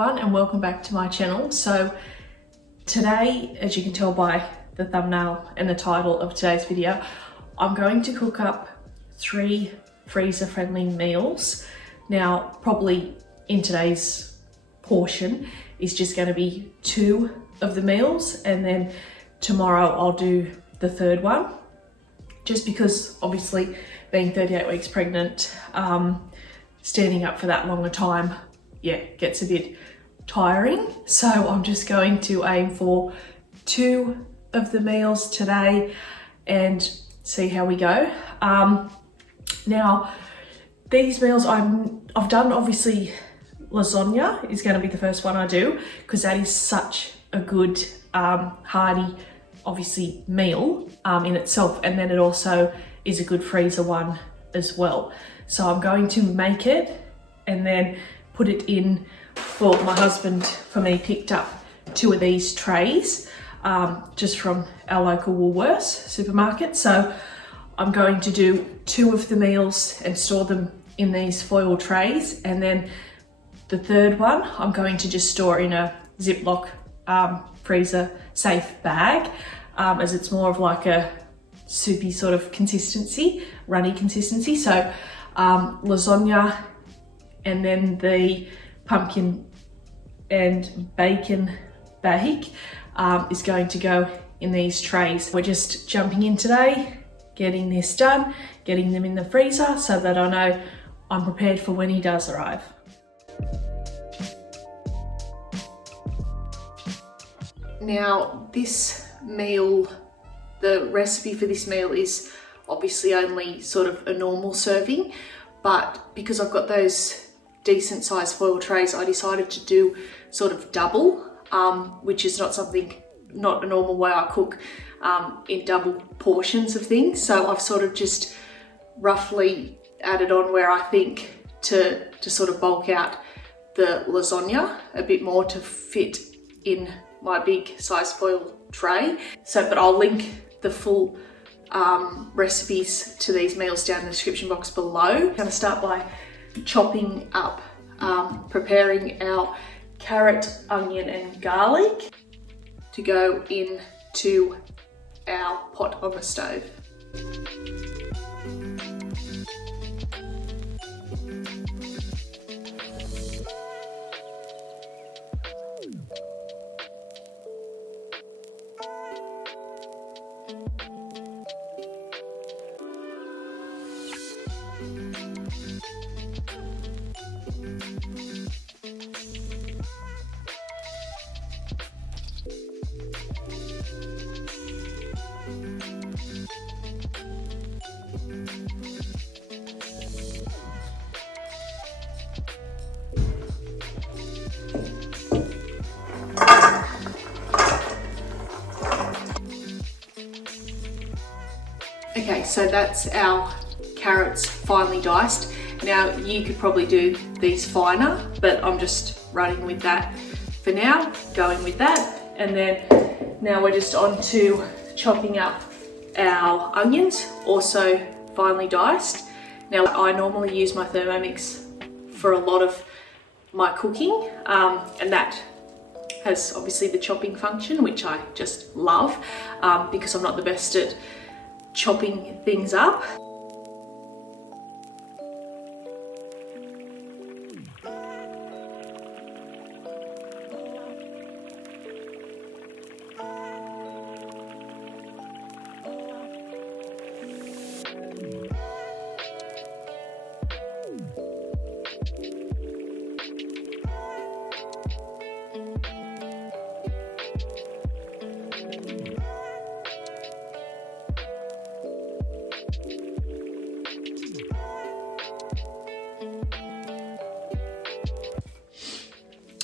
everyone and welcome back to my channel. So today, as you can tell by the thumbnail and the title of today's video, I'm going to cook up 3 freezer-friendly meals. Now, probably in today's portion is just going to be 2 of the meals, and then tomorrow I'll do the 3rd one. Just because obviously being 38 weeks pregnant, standing up for that longer time, gets a bit tiring. So I'm just going to aim for 2 of the meals today and see how we go. Now, these meals I've done, obviously lasagna is going to be the first one I do, because that is such a good hearty, obviously, meal in itself, and then it also is a good freezer one as well. So I'm going to make it and then put it in. Well, my husband for me picked up 2 of these trays just from our local Woolworths supermarket. So I'm going to do 2 of the meals and store them in these foil trays, and then the 3rd one I'm going to just store in a Ziploc freezer safe bag, as it's more of like a soupy sort of consistency, runny consistency. So lasagna and then the pumpkin and bacon bake is going to go in these trays. We're just jumping in today, getting this done, getting them in the freezer so that I know I'm prepared for when he does arrive. Now, this meal, the recipe for this meal is obviously only sort of a normal serving, but because I've got those decent sized foil trays, I decided to do sort of double, which is not a normal way I cook in double portions of things. So I've sort of just roughly added on where I think to sort of bulk out the lasagna a bit more to fit in my big size foil tray. So, but I'll link the full recipes to these meals down in the description box below. I'm going to start by chopping up, preparing our carrot, onion and garlic to go into our pot on the stove. Okay, so that's our carrots finely diced. Now, you could probably do these finer, but I'm just running with that for now, going with that. And then now we're just on to chopping up our onions, also finely diced. Now, I normally use my Thermomix for a lot of my cooking, and that has obviously the chopping function, which I just love, because I'm not the best at chopping things up.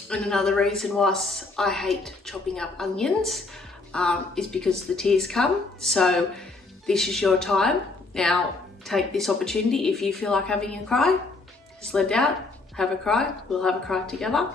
And another reason why I hate chopping up onions is because the tears come. So this is your time. Now take this opportunity. If you feel like having a cry, just let it out, have a cry. We'll have a cry together.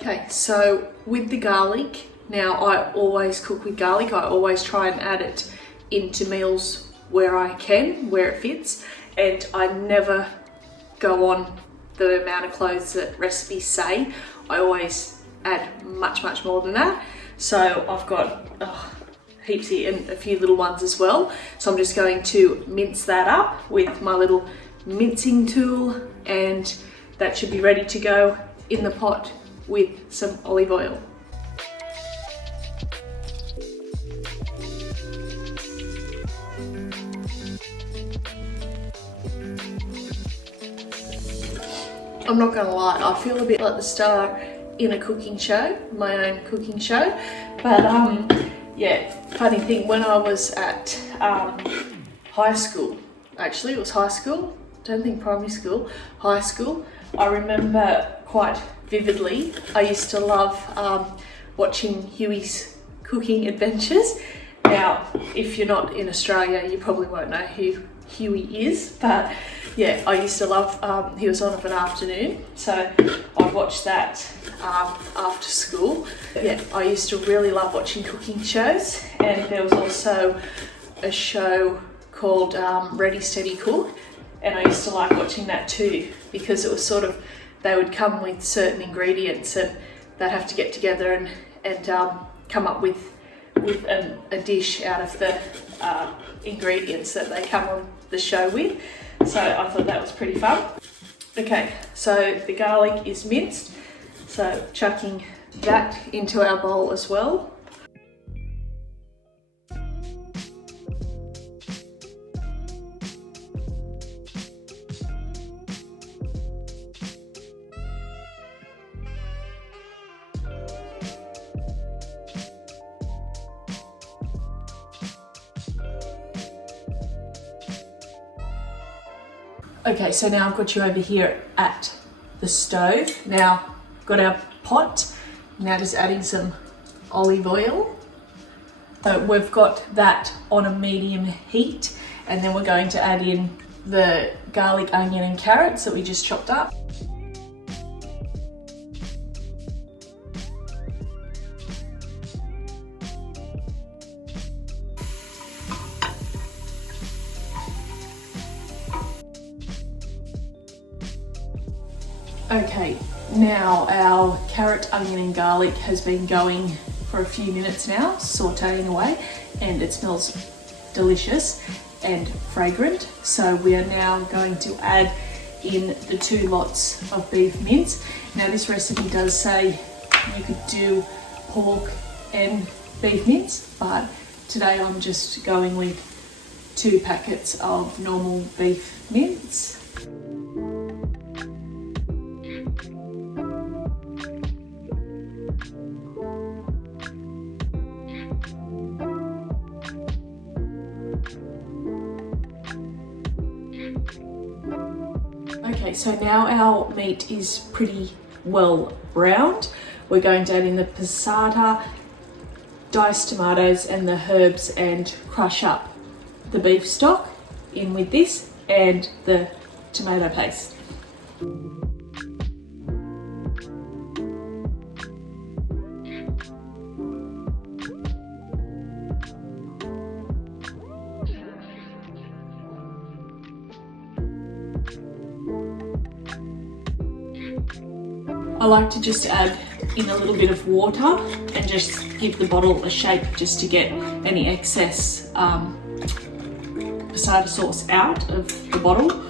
Okay, so with the garlic, now I always cook with garlic. I always try and add it into meals where I can, where it fits, and I never go on the amount of cloves that recipes say. I always add much more than that. So I've got heaps here and a few little ones as well. So I'm just going to mince that up with my little mincing tool, and that should be ready to go in the pot with some olive oil. I'm not gonna lie, I feel a bit like the star in a cooking show, my own cooking show. But yeah, funny thing, when I was at high school, actually it was high school, don't think primary school, high school, I remember quite vividly, I used to love watching Huey's cooking adventures. Now, if you're not in Australia, you probably won't know who Huey is, but yeah, I used to love, he was on of an afternoon, so I'd watch that after school. Yeah, I used to really love watching cooking shows, and there was also a show called Ready Steady Cook, and I used to like watching that too, because it was sort of, they would come with certain ingredients and they'd have to get together and come up with a dish out of the ingredients that they come on the show with. So I thought that was pretty fun. Okay, so the garlic is minced, so chucking that into our bowl as well. Okay, so now I've got you over here at the stove. Now, got our pot, now just adding some olive oil. So we've got that on a medium heat, and then we're going to add in the garlic, onion and carrots that we just chopped up. Okay, now our carrot, onion and garlic has been going for a few minutes now, sauteing away, and it smells delicious and fragrant. So we are now going to add in the 2 lots of beef mince. Now this recipe does say you could do pork and beef mince, but today I'm just going with 2 packets of normal beef mince. Okay, so now our meat is pretty well browned. We're going to add in the passata, diced tomatoes and the herbs, and crush up the beef stock in with this and the tomato paste. I like to just add in a little bit of water and just give the bottle a shake just to get any excess passata sauce out of the bottle.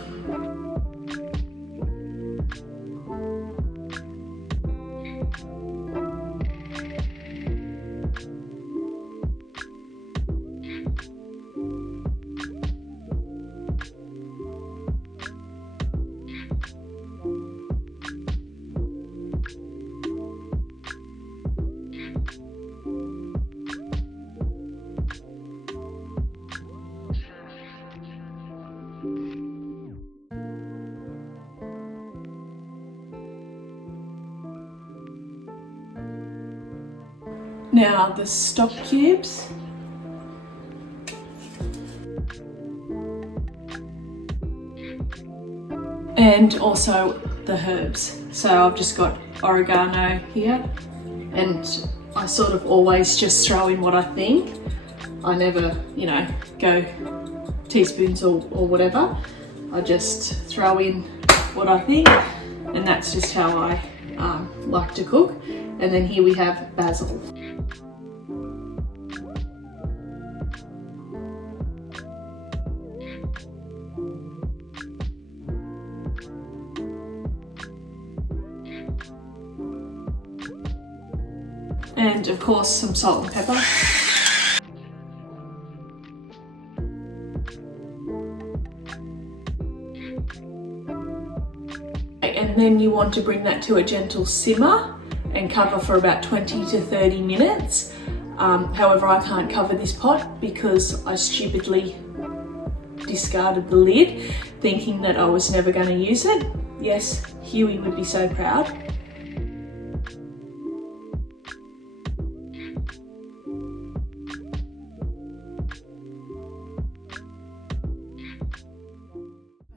Now the stock cubes. And also the herbs. So I've just got oregano here, and I sort of always just throw in what I think. I never, you know, go teaspoons or whatever. I just throw in what I think, and that's just how I like to cook. And then here we have basil. And of course some salt and pepper. And then you want to bring that to a gentle simmer and cover for about 20 to 30 minutes. However, I can't cover this pot because I stupidly discarded the lid, thinking that I was never going to use it. Yes, Huey would be so proud.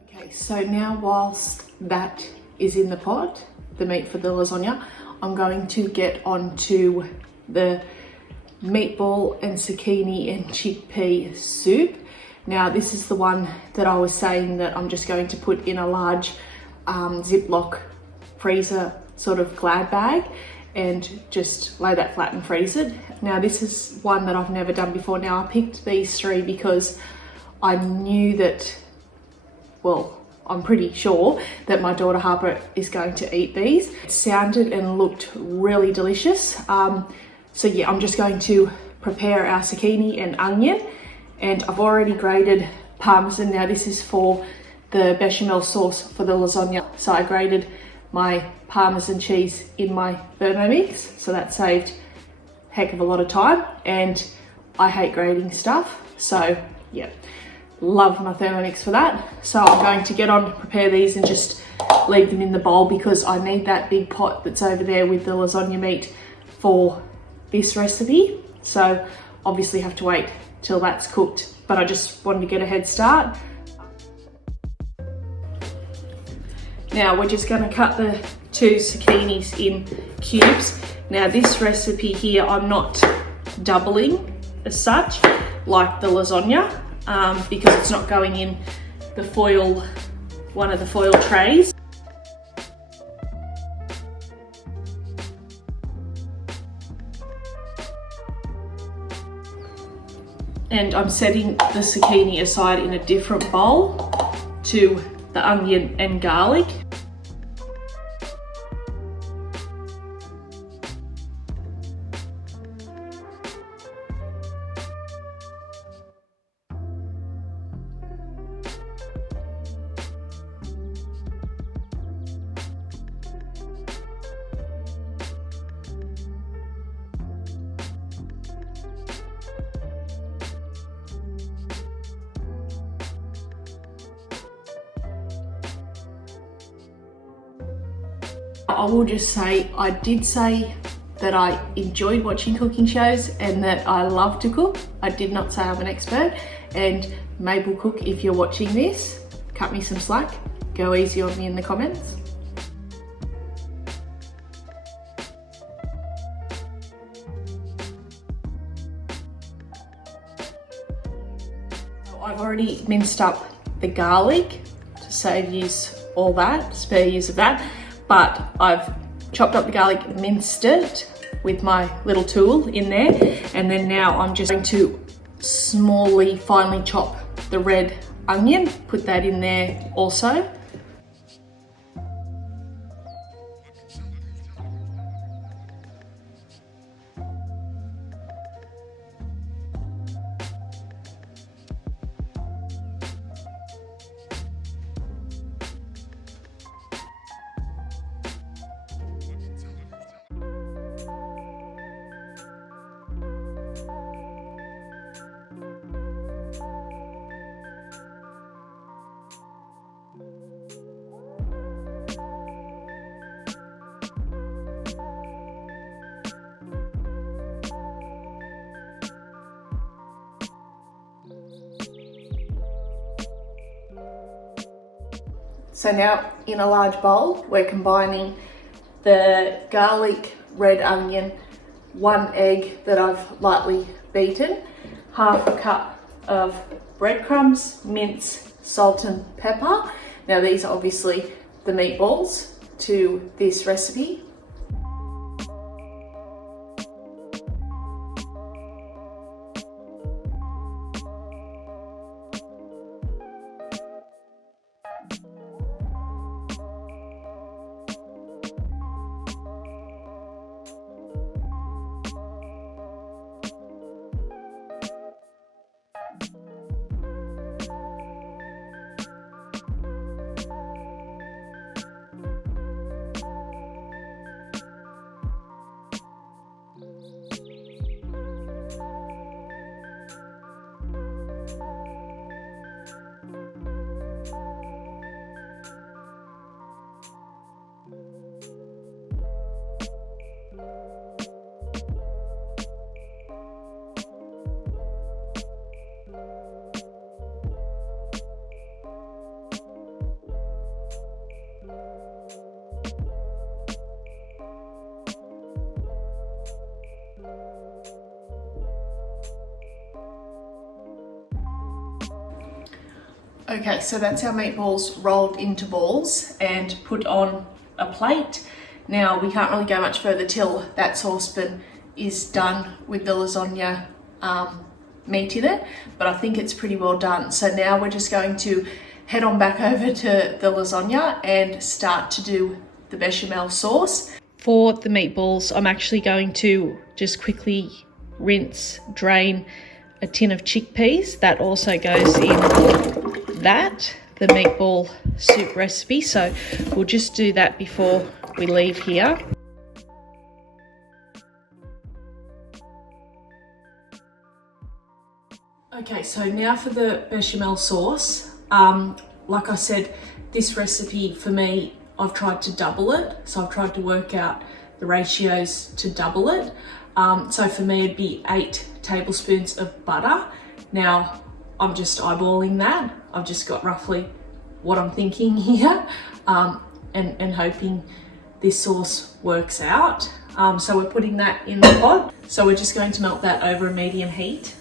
Okay, so now whilst that is in the pot, the meat for the lasagna, I'm going to get onto the meatball and zucchini and chickpea soup. Now this is the one that I was saying that I'm just going to put in a large Ziploc freezer sort of glad bag and just lay that flat and freeze it. Now this is one that I've never done before. Now I picked these three because I knew that, well, I'm pretty sure that my daughter Harper is going to eat these. It sounded and looked really delicious. So yeah, I'm just going to prepare our zucchini and onion, and I've already grated parmesan. Now this is for the bechamel sauce for the lasagna. So I grated my parmesan cheese in my Thermomix, so that saved a heck of a lot of time, and I hate grating stuff. So yeah, love my Thermomix for that. So I'm going to get on to prepare these and just leave them in the bowl because I need that big pot that's over there with the lasagna meat for this recipe. So obviously have to wait till that's cooked, but I just wanted to get a head start. Now we're just going to cut the 2 zucchinis in cubes. Now this recipe here, I'm not doubling as such like the lasagna, because it's not going in the foil, one of the foil trays. And I'm setting the zucchini aside in a different bowl to the onion and garlic. I will just say, I did say that I enjoyed watching cooking shows and that I love to cook. I did not say I'm an expert. And Mabel Cook, if you're watching this, cut me some slack. Go easy on me in the comments. I've already minced up the garlic to save use all that, spare use of that. But I've chopped up the garlic, minced it with my little tool in there, and then now I'm just going to smallly, finely chop the red onion, put that in there also. So now in a large bowl, we're combining the garlic, red onion, 1 egg that I've lightly beaten, half a cup of breadcrumbs, mince, salt and pepper. Now these are obviously the meatballs to this recipe. Okay, so that's our meatballs rolled into balls and put on a plate. Now we can't really go much further till that saucepan is done with the lasagna meat in it, but I think it's pretty well done. So now we're just going to head on back over to the lasagna and start to do the bechamel sauce. For the meatballs, I'm actually going to just quickly rinse, drain a tin of chickpeas. That also goes in the meatball soup recipe. So we'll just do that before we leave here. Okay, so now for the bechamel sauce. Like I said, this recipe for me, I've tried to double it. So I've tried to work out the ratios to double it. So for me, it'd be 8 tablespoons of butter. Now, I'm just eyeballing that. I've just got roughly what I'm thinking here, and hoping this sauce works out. So we're putting that in the pot. So we're just going to melt that over a medium heat.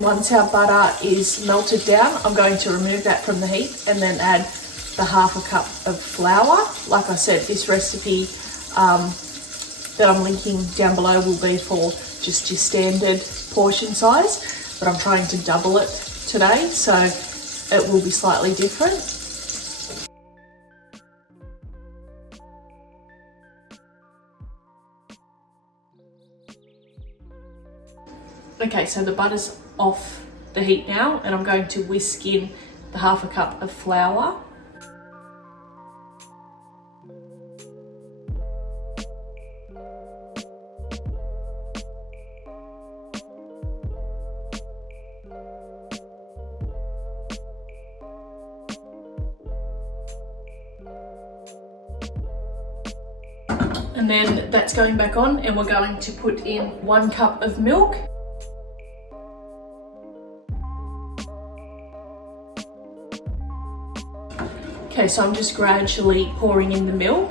Once our butter is melted down, I'm going to remove that from the heat and then add the half a cup of flour. Like I said, this recipe that I'm linking down below will be for just your standard portion size, but I'm trying to double it today, so it will be slightly different. Okay, so the butter's off the heat now, and I'm going to whisk in the half a cup of flour. And then that's going back on, and we're going to put in 1 cup of milk. Okay, so I'm just gradually pouring in the milk,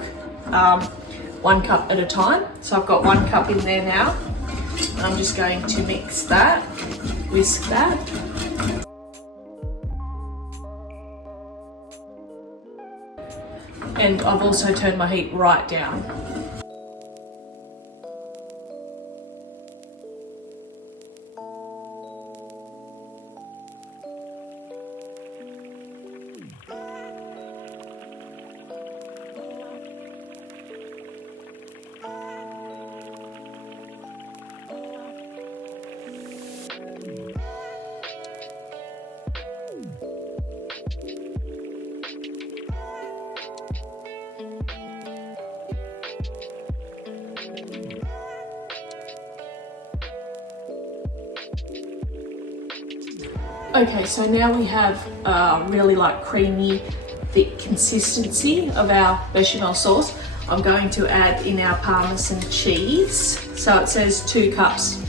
1 cup at a time. So I've got 1 cup in there now. I'm just going to mix that, whisk that. And I've also turned my heat right down. Okay, so now we have really like creamy, thick consistency of our bechamel sauce. I'm going to add in our Parmesan cheese. So it says 2 cups.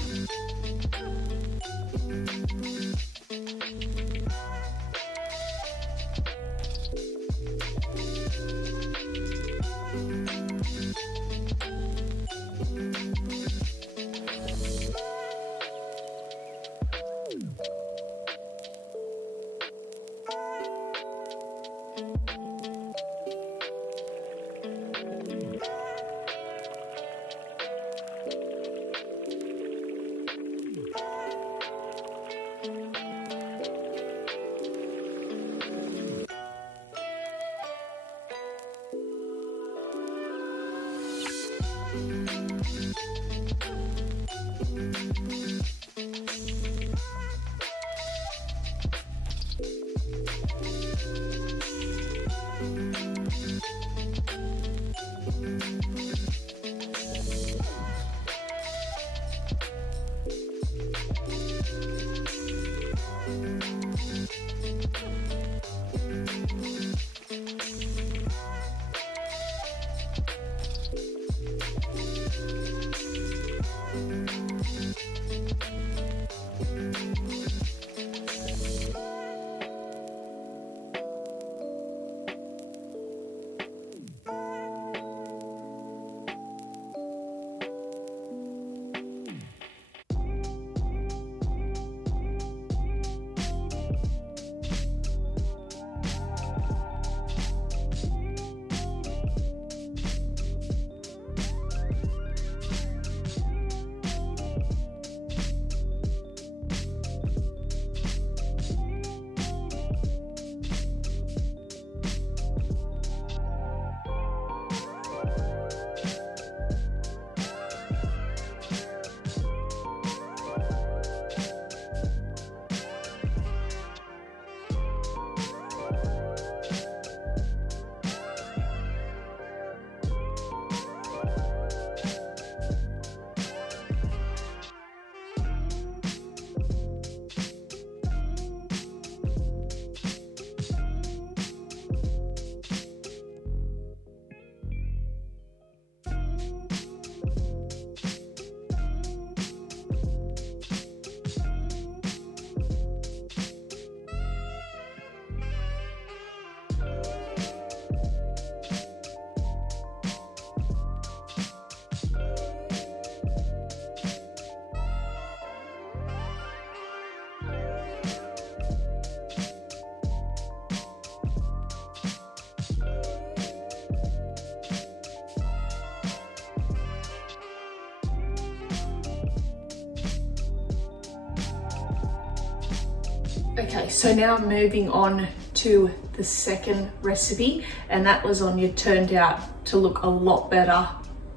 Okay, so now moving on to the second recipe, and that lasagna turned out to look a lot better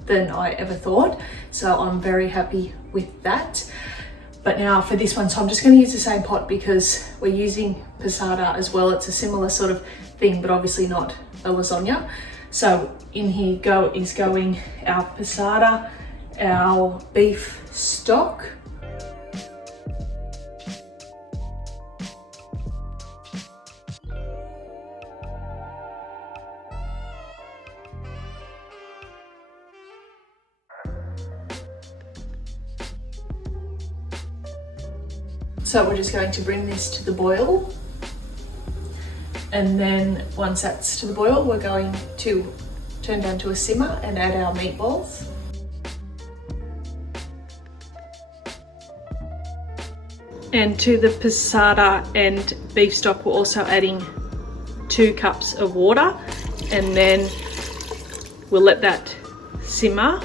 than I ever thought. So I'm very happy with that. But now for this one, so I'm just going to use the same pot because we're using passata as well. It's a similar sort of thing, but obviously not a lasagna. So in here is going our passata, our beef stock, so we're just going to bring this to the boil, and then once that's to the boil, we're going to turn down to a simmer and add our meatballs. And to the passata and beef stock, we're also adding 2 cups of water, and then we'll let that simmer.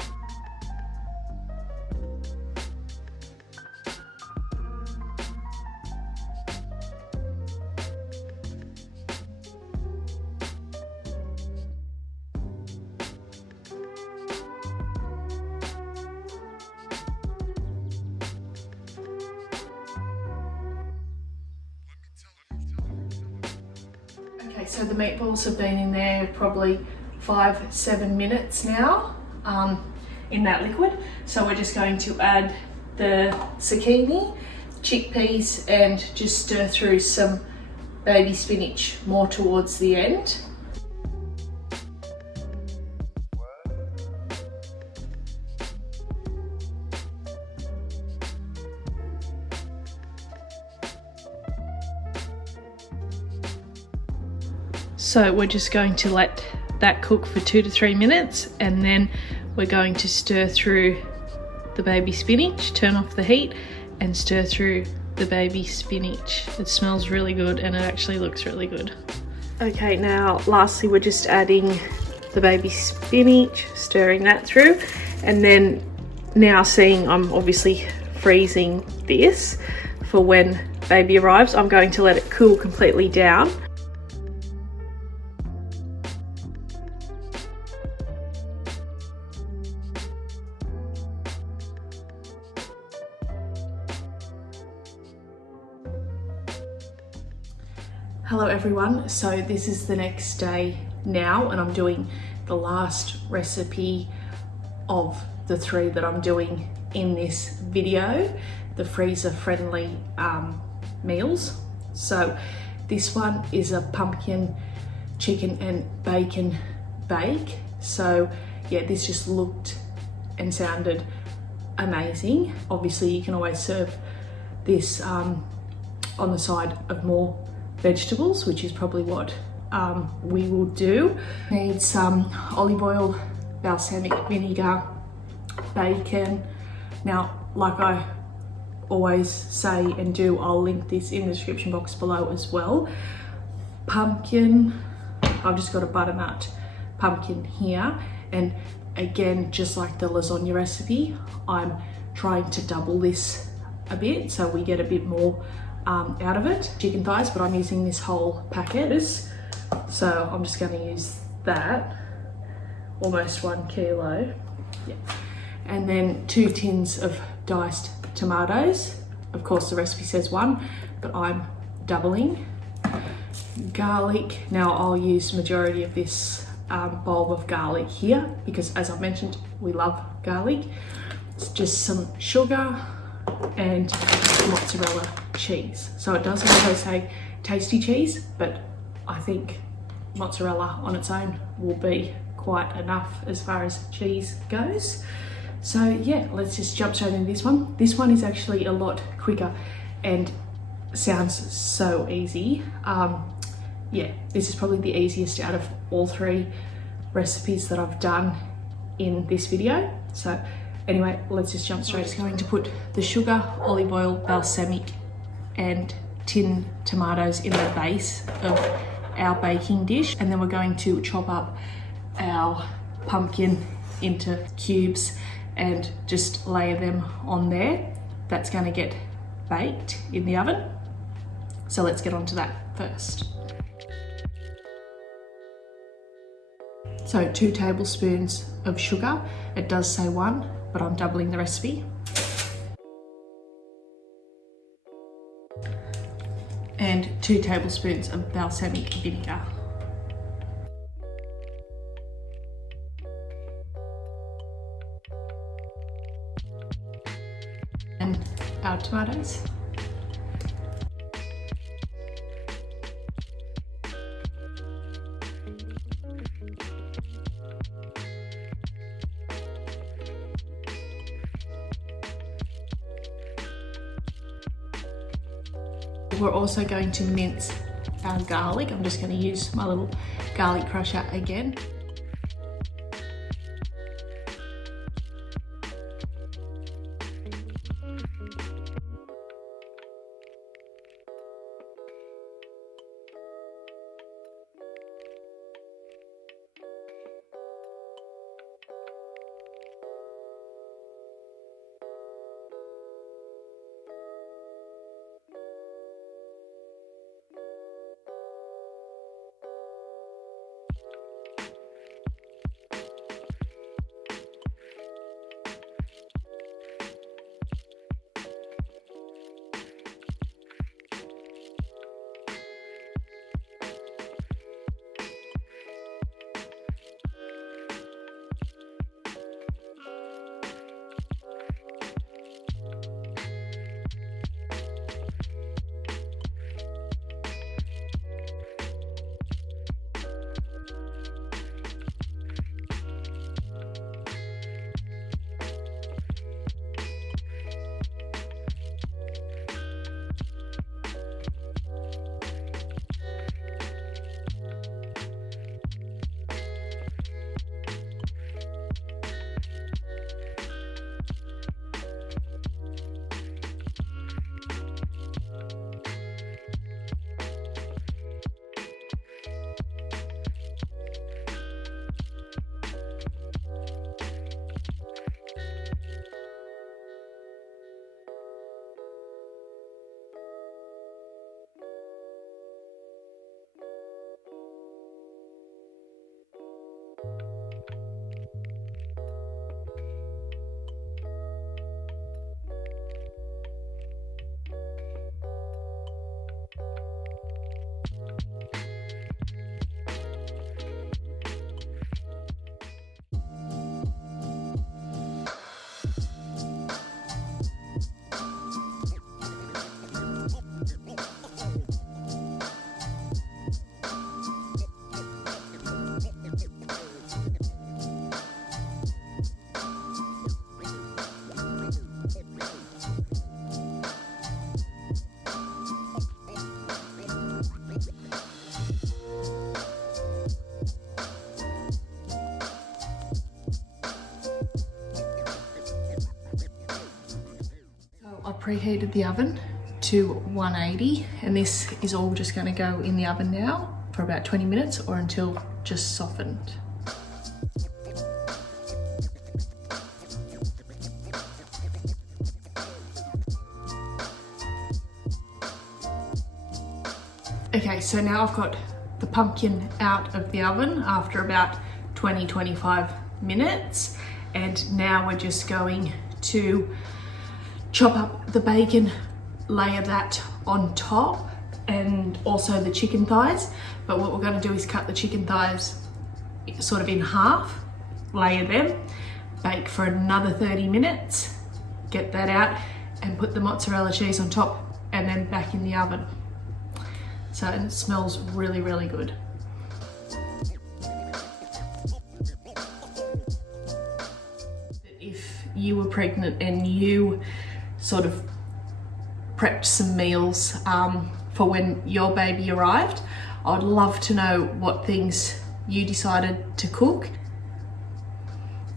Okay, so the meatballs have been in there probably 5-7 minutes now in that liquid. So we're just going to add the zucchini, chickpeas, and just stir through some baby spinach more towards the end. So we're just going to let that cook for 2 to 3 minutes, and then we're going to stir through the baby spinach, turn off the heat and stir through the baby spinach. It smells really good and it actually looks really good. Okay, now lastly we're just adding the baby spinach, stirring that through, and then now seeing I'm obviously freezing this for when baby arrives, I'm going to let it cool completely down. Hello everyone, so this is the next day now and I'm doing the last recipe of the 3 that I'm doing in this video, the freezer friendly meals. So this one is a pumpkin, chicken and bacon bake. So yeah, this just looked and sounded amazing. Obviously you can always serve this on the side of more vegetables, which is probably what we will do. Need some olive oil, balsamic vinegar, bacon. Now, like I always say and do, I'll link this in the description box below as well. Pumpkin, I've just got a butternut pumpkin here, and again, just like the lasagna recipe, I'm trying to double this a bit so we get a bit more out of it. Chicken thighs, but I'm using this whole packet, so I'm just going to use that, almost 1 kilo. Yeah. And then 2 tins of diced tomatoes. Of course the recipe says 1, but I'm doubling. Garlic, now I'll use the majority of this bulb of garlic here because, as I've mentioned, we love garlic. It's just some sugar and mozzarella cheese. So it does also say tasty cheese, but I think mozzarella on its own will be quite enough as far as cheese goes. So yeah, let's just jump straight into this one. This one is actually a lot quicker and sounds so easy. Yeah, this is probably the easiest out of all 3 recipes that I've done in this video. So anyway, let's just jump straight. I'm just going to put the sugar, olive oil, balsamic and tin tomatoes in the base of our baking dish, and then we're going to chop up our pumpkin into cubes and just layer them on there. That's going to get baked in the oven. So let's get on to that first. So 2 tablespoons of sugar. It does say 1, but I'm doubling the recipe. And 2 tablespoons of balsamic vinegar. And our tomatoes. We're also going to mince our garlic. I'm just going to use my little garlic crusher again. preheated the oven to 180, and this is all just going to go in the oven now for about 20 minutes or until just softened. Okay, so now I've got the pumpkin out of the oven after about 20-25 minutes, and now we're just going to chop up the bacon, layer that on top, and also the chicken thighs. But what we're going to do is cut the chicken thighs sort of in half, layer them, bake for another 30 minutes, get that out, and put the mozzarella cheese on top, and then back in the oven. So it smells really, really good. If you were pregnant and you sort of prepped some meals for when your baby arrived, I'd love to know what things you decided to cook.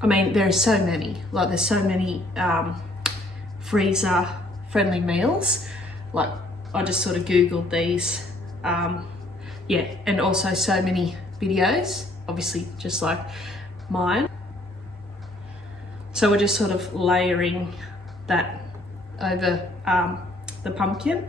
I mean, there are so many, like there's so many freezer friendly meals. Like I just sort of Googled these. Yeah, and also so many videos, obviously just like mine. So we're just sort of layering that over the pumpkin.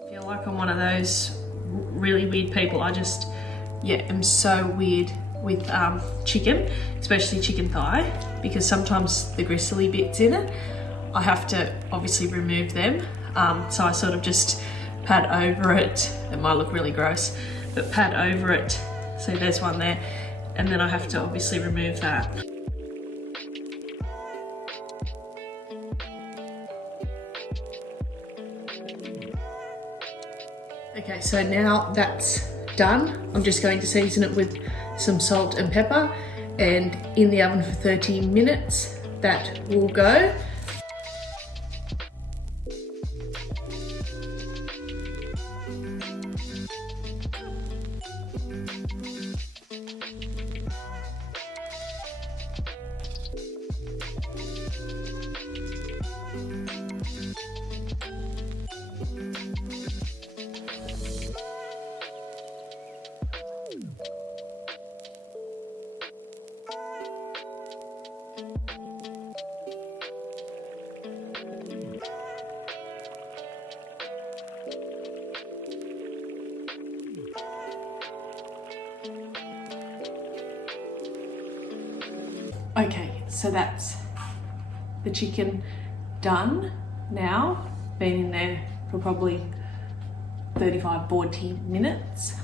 I feel like I'm one of those really weird people. I just, yeah, am so weird with chicken, especially chicken thigh, because sometimes the gristly bits in it, I have to obviously remove them. So I sort of just pat over it. It might look really gross, but pat over it. So there's one there, and then I have to obviously remove that. Okay, so now that's done. I'm just going to season it with some salt and pepper, and in the oven for 30 minutes. That will go. Okay, so that's the chicken done now. Been in there for probably 35-40 minutes.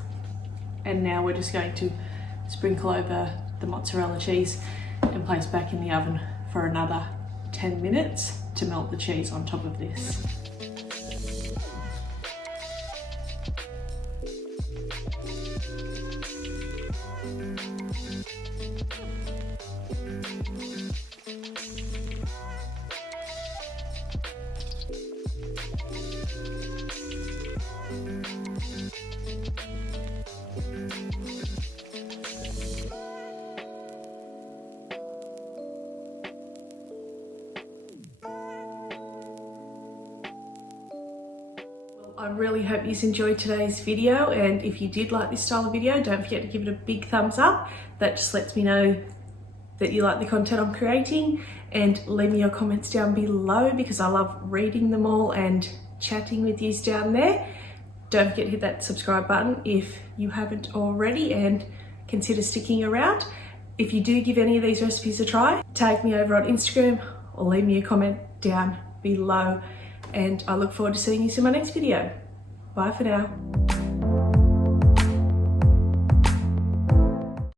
And now we're just going to sprinkle over the mozzarella cheese and place back in the oven for another 10 minutes to melt the cheese on top of this. I really hope you enjoyed today's video, and if you did like this style of video, don't forget to give it a big thumbs up. That just lets me know that you like the content I'm creating, and leave me your comments down below because I love reading them all and chatting with you down there. Don't forget to hit that subscribe button if you haven't already, and consider sticking around. If you do give any of these recipes a try, tag me over on Instagram or leave me a comment down below. And I look forward to seeing you in my next video. Bye for now.